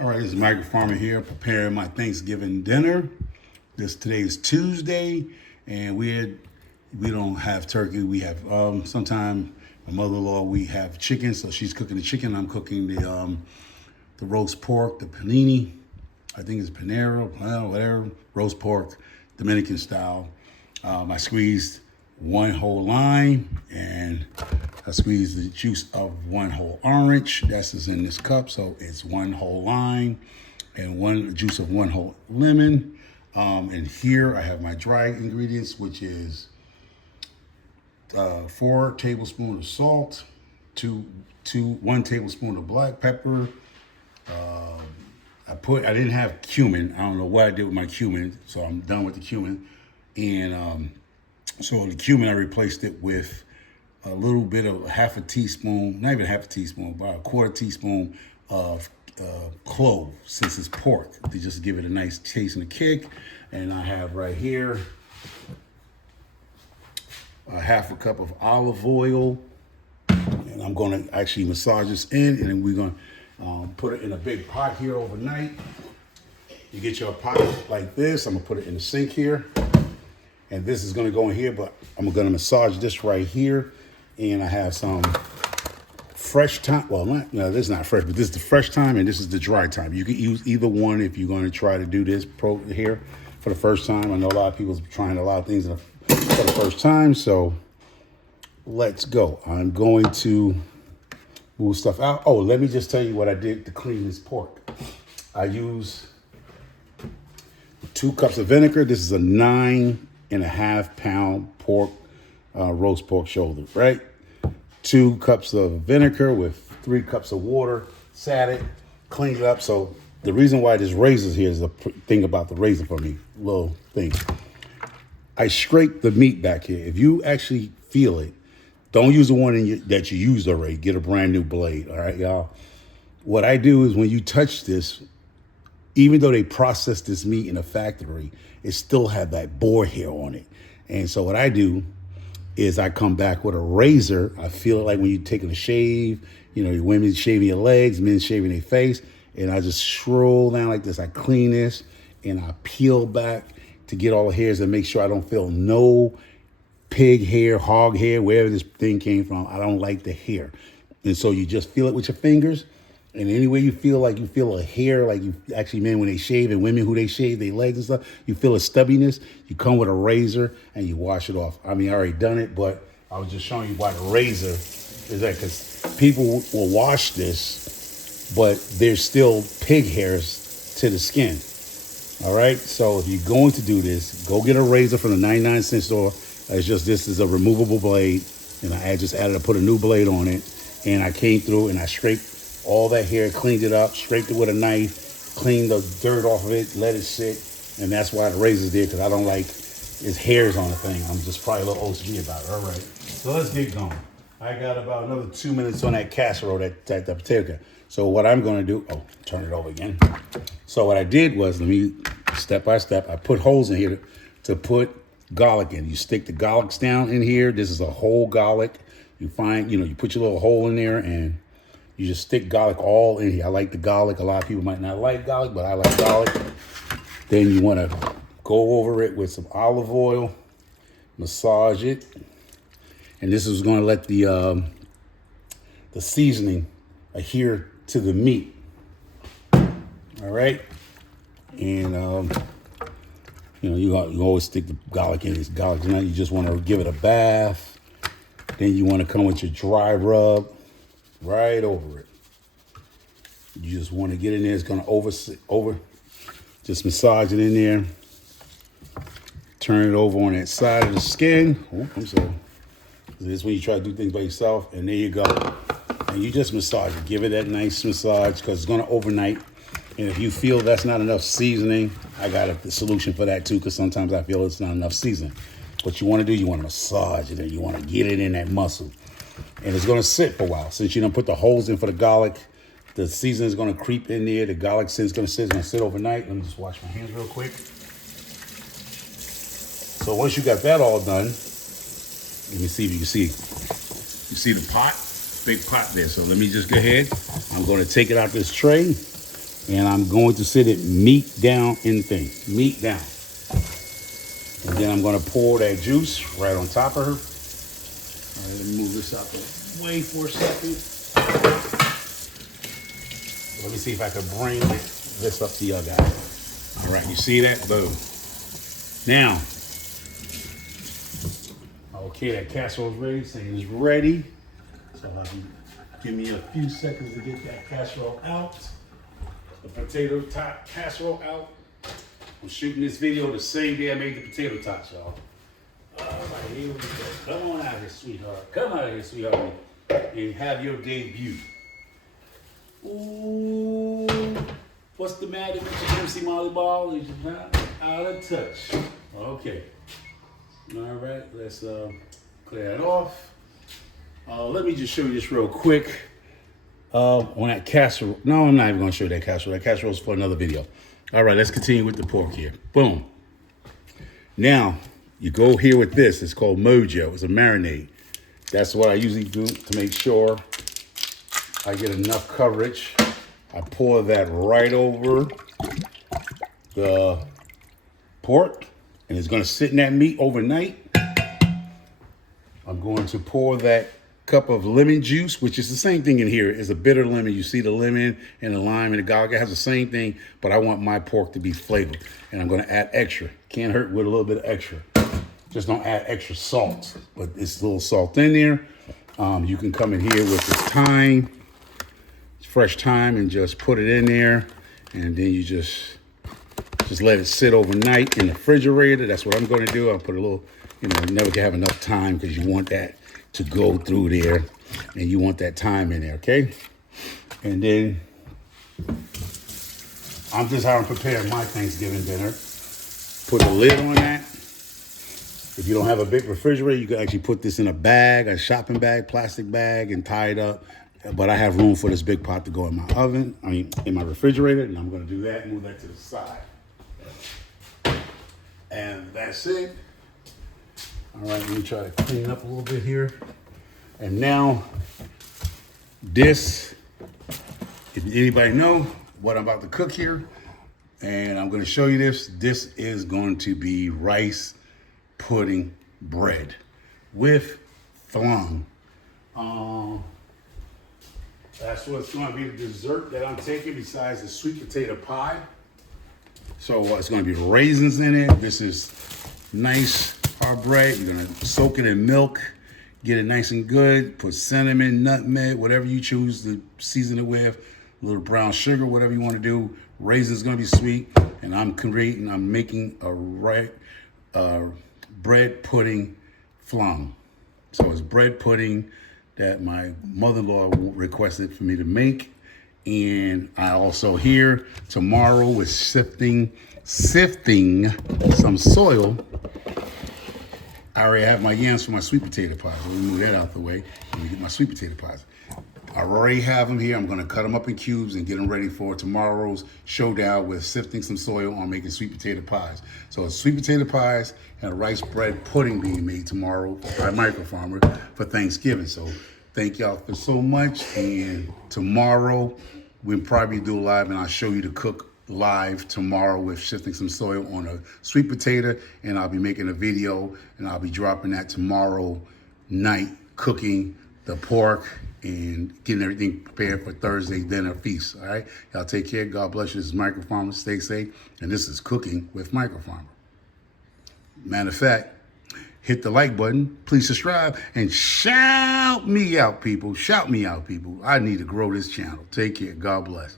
All right, this is Michael Farmer here, preparing my Thanksgiving dinner. Today is Tuesday, and we don't have turkey. We have sometime my mother-in-law we have chicken, so she's cooking the chicken. I'm cooking the roast pork, the panini. I think it's panero, whatever. Roast pork, Dominican style. I squeezed one whole lime, and I squeezed the juice of one whole orange. That's is in this cup, so it's one whole lime and one juice of one whole lemon. And here I have my dry ingredients, which is 4 tablespoons of salt, 1 tablespoon of black pepper. I didn't have cumin. I don't know what I did with my cumin, so I'm done with the cumin. And so the cumin, I replaced it with a little bit of half a teaspoon, not even half a teaspoon, about a quarter teaspoon of clove, since it's pork, to just give it a nice taste and a kick. And I have right here a half a cup of olive oil. And I'm going to actually massage this in, and then we're going to put it in a big pot here overnight. You get your pot like this. I'm going to put it in the sink here. And this is going to go in here, but I'm going to massage this right here. And I have some fresh thyme. Well, this is not fresh, but this is the fresh thyme, and this is the dry thyme. You can use either one if you're going to try to do this here for the first time. I know a lot of people are trying a lot of things for the first time, so let's go. I'm going to move stuff out. Oh, let me just tell you what I did to clean this pork. I use 2 cups of vinegar. This is a 9.5 pound pork, roast pork shoulder, right? 2 cups of vinegar with 3 cups of water, sat it, cleaned it up. So the reason why this razor's here is the thing about the razor for me, little thing. I scrape the meat back here. If you actually feel it, don't use the one that you used already. Get a brand new blade, all right, y'all? What I do is when you touch this, even though they process this meat in a factory, it still have that boar hair on it. And so what I do is I come back with a razor. I feel it like when you're taking a shave, your women shaving your legs, men shaving their face, and I just scroll down like this. I clean this, and I peel back to get all the hairs and make sure I don't feel no pig hair, hog hair, wherever this thing came from. I don't like the hair. And so you just feel it with your fingers. And any way you feel a hair, like you actually, men, when they shave, and women who they shave their legs and stuff, you feel a stubbiness, you come with a razor and you wash it off. I mean, I already done it, but I was just showing you why the razor is that, because people will wash this, but there's still pig hairs to the skin. All right, so if you're going to do this, go get a razor from the 99-cent store. This is a removable blade, and I put a new blade on it, and I came through and I scraped all that hair, cleaned it up, scraped it with a knife, cleaned the dirt off of it, let it sit, and that's why the razor's there, because I don't like its hairs on the thing. I'm just probably a little OCD about it. All right, so let's get going. I got about another 2 minutes on that casserole, that potato. So what I'm going to do, turn it over again. So what I did was, step by step, I put holes in here to put garlic in. You stick the garlics down in here. This is a whole garlic. You put your little hole in there, and you just stick garlic all in here. I like the garlic. A lot of people might not like garlic, but I like garlic. Then you want to go over it with some olive oil, massage it. And this is going to let the seasoning adhere to the meat. All right. And, you always stick the garlic in. It's garlic. Now you just want to give it a bath. Then you want to come with your dry rub right over it. You just want to get in there. It's going to just massage it in there. Turn it over on that side of the skin. I'm sorry. This is when you try to do things by yourself. And there you go. And you just massage it. Give it that nice massage, because it's going to overnight. And if you feel that's not enough seasoning, I got a solution for that too, because sometimes I feel it's not enough seasoning. What you want to do, you want to massage it, and you want to get it in that muscle. And it's going to sit for a while. Since you don't put the holes in for the garlic, the seasoning is going to creep in there. The garlic is going to sit overnight. Let me just wash my hands real quick. So once you got that all done, let me see if you can see. You see the pot? Big pot there. So let me just go ahead. I'm going to take it out this tray. And I'm going to sit it meat down in the thing, meat down. And then I'm gonna pour that juice right on top of her. All right, let me move this out the way for a second. Let me see if I can bring this up to y'all guys. All right, you see that? Boom. Now, okay, that casserole's ready. Saying it's ready. So give me a few seconds to get that casserole out. The potato top casserole out. I'm shooting this video the same day I made the potato tots, y'all. All right, here we go. Come on out here, sweetheart. Come out here, sweetheart, and have your debut. Ooh, what's the matter with your MC Molly Ball? Is you not out of touch? Okay. All right, let's clear that off. Let me just show you this real quick. On that casserole. No, I'm not even going to show you that casserole. That casserole is for another video. All right, let's continue with the pork here. Boom. Now, you go here with this. It's called Mojo. It's a marinade. That's what I usually do to make sure I get enough coverage. I pour that right over the pork, and it's going to sit in that meat overnight. I'm going to pour that cup of lemon juice, which is the same thing in here. It's a bitter lemon. You see the lemon and the lime and the garlic. It has the same thing, but I want my pork to be flavored. And I'm going to add extra. Can't hurt with a little bit of extra. Just don't add extra salt, but it's a little salt in there. You can come in here with the thyme, fresh thyme, and just put it in there. And then you just let it sit overnight in the refrigerator. That's what I'm going to do. I'll put a little, you never can have enough time because you want that to go through there, and you want that time in there, okay? And then I'm just how I'm preparing my Thanksgiving dinner. Put a lid on that. If you don't have a big refrigerator, you can actually put this in a bag, a shopping bag, plastic bag, and tie it up. But I have room for this big pot to go in my oven, in my refrigerator, and I'm gonna do that, move that to the side. And that's it. All right, let me try to clean up a little bit here. And now, this, if anybody know what I'm about to cook here, and I'm gonna show you this is going to be rice pudding bread with flan. That's what's gonna be the dessert that I'm taking besides the sweet potato pie. So it's gonna be raisins in it. This is nice hard bread. You're gonna soak it in milk, get it nice and good. Put cinnamon, nutmeg, whatever you choose to season it with. A little brown sugar, whatever you want to do. Raisins gonna be sweet, and I'm making a bread pudding flan. So it's bread pudding that my mother-in-law requested for me to make, and I also here tomorrow was sifting some soil. I already have my yams for my sweet potato pies. Let me move that out the way. Let me get my sweet potato pies. I already have them here. I'm going to cut them up in cubes and get them ready for tomorrow's showdown with sifting some soil on making sweet potato pies. So it's sweet potato pies and a rice bread pudding being made tomorrow by Micro Farmer for Thanksgiving. So thank y'all for so much. And tomorrow we'll probably do live, and I'll show you to cook live tomorrow with shifting some soil on a sweet potato, and I'll be making a video, and I'll be dropping that tomorrow night, cooking the pork and getting everything prepared for Thursday's dinner feast. All right, y'all take care. God bless you. This is Micro Farmer. Stay safe, and this is Cooking with Micro Farmer. Matter of fact, hit the like button, please subscribe, and shout me out, people. Shout me out, people. I need to grow this channel. Take care. God bless.